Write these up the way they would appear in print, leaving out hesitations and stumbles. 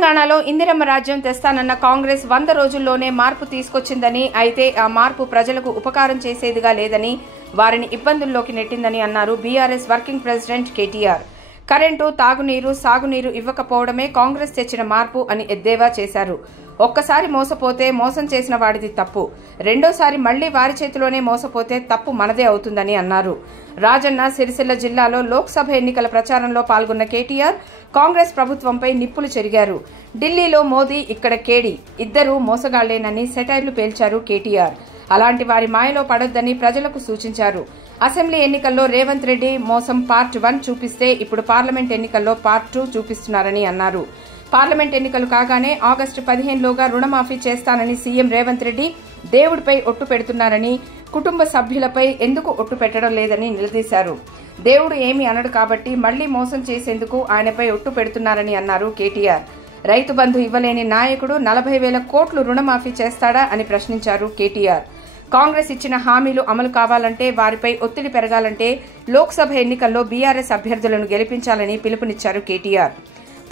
తెలంగాణలో ఇందిరమ్మ రాజ్యం తెస్తానన్న కాంగ్రెస్ 100 రోజుల్లోనే మార్పు తీసుకొచ్చిందని, అయితే ఆ మార్పు ప్రజలకు ఉపకారం చేసేదిగా లేదని, వారిని ఇబ్బందుల్లోకి నెట్టిందని అన్నారు BRS working president KTR. Current, తాగునీరు, సాగునీరు ఇవ్వకపోవడమే కాంగ్రెస్ తెచ్చిన మార్పు అని ఎద్దేవా చేశారు. ఒక్కసారి మోసపోతే మోసం చేసిన వాడిది తప్పు, రెండోసారి మళ్లీ వారి చేతిలోనే మోసపోతే తప్పు మనదే అవుతుందని అన్నారు. రాజన్న సిరిసిల్ల జిల్లాలో లోక్సభ ఎన్నికల ప్రచారంలో పాల్గొన్న కేటీఆర్ కాంగ్రెస్ ప్రభుత్వంపై నిప్పులు చెరిగారు. ఢిల్లీలో మోదీ, ఇక్కడ కేడీ ఇద్దరూ మోసగాళ్లేనని సెటైర్లు పేల్చారు కేటీఆర్. అలాంటి వారి మాయలో పడొద్దని ప్రజలకు సూచించారు. అసెంబ్లీ ఎన్నికల్లో రేవంత్ రెడ్డి మోసం పార్ట్ 1 చూపిస్తే ఇప్పుడు పార్లమెంట్ ఎన్నికల్లో పార్ట్ 2 చూపిస్తున్నారని అన్నారు. పార్లమెంట్ ఎన్నికలు కాగానే ఆగస్టు 15లోగా రుణమాఫీ చేస్తానని సీఎం రేవంత్ రెడ్డి దేవుడిపై ఒట్టు పెడుతున్నారని, కుటుంబ సభ్యులపై ఎందుకు ఒట్టు పెట్టడం లేదని నిలదీశారు. దేవుడు ఏమీ అనడు కాబట్టి మళ్లీ మోసం చేసేందుకు ఆయనపై ఒట్టు పెడుతున్నారని అన్నారు కేటీఆర్. రైతు బంధు ఇవ్వలేని నాయకుడు 40,000 కోట్లు రుణమాఫీ చేస్తాడా అని ప్రశ్నించారు కేటీఆర్. కాంగ్రెస్ ఇచ్చిన హామీలు అమలు కావాలంటే, వారిపై ఒత్తిడి పెరగాలంటే లోక్సభ ఎన్నికల్లో బీఆర్ఎస్ అభ్యర్థులను గెలిపించాలని పిలుపునిచ్చారు కేటీఆర్.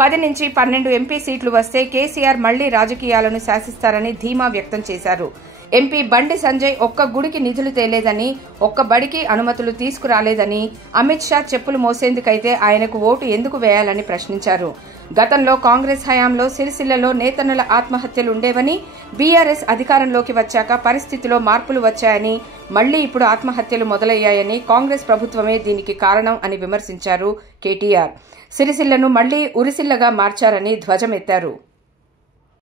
10 నుంచి 12 ఎంపీ సీట్లు వస్తే కేసీఆర్ మళ్లీ రాజకీయాలను శాసిస్తారని ధీమా వ్యక్తం చేశారు. ఎంపీ బండి సంజయ్ ఒక్క గుడికి నిధులు తేలేదని, ఒక్క బడికి అనుమతులు తీసుకురాలేదని, అమిత్ షా చెప్పులు మోసేందుకైతే ఆయనకు ఓటు ఎందుకు వేయాలని ప్రశ్నించారు. గతంలో కాంగ్రెస్ హయాంలో సిరిసిల్లలో నేతన్నల ఆత్మహత్యలు ఉండేవని, బీఆర్ఎస్ అధికారంలోకి వచ్చాక పరిస్థితిలో మార్పులు వచ్చాయని, మళ్లీ ఇప్పుడు ఆత్మహత్యలు మొదలయ్యాయని, కాంగ్రెస్ ప్రభుత్వమే దీనికి కారణం అని విమర్శించారు కేటీఆర్. సిరిసిల్లను మళ్లీ ఉరిసిల్లగా మార్చారని ధ్వజమెత్తారు.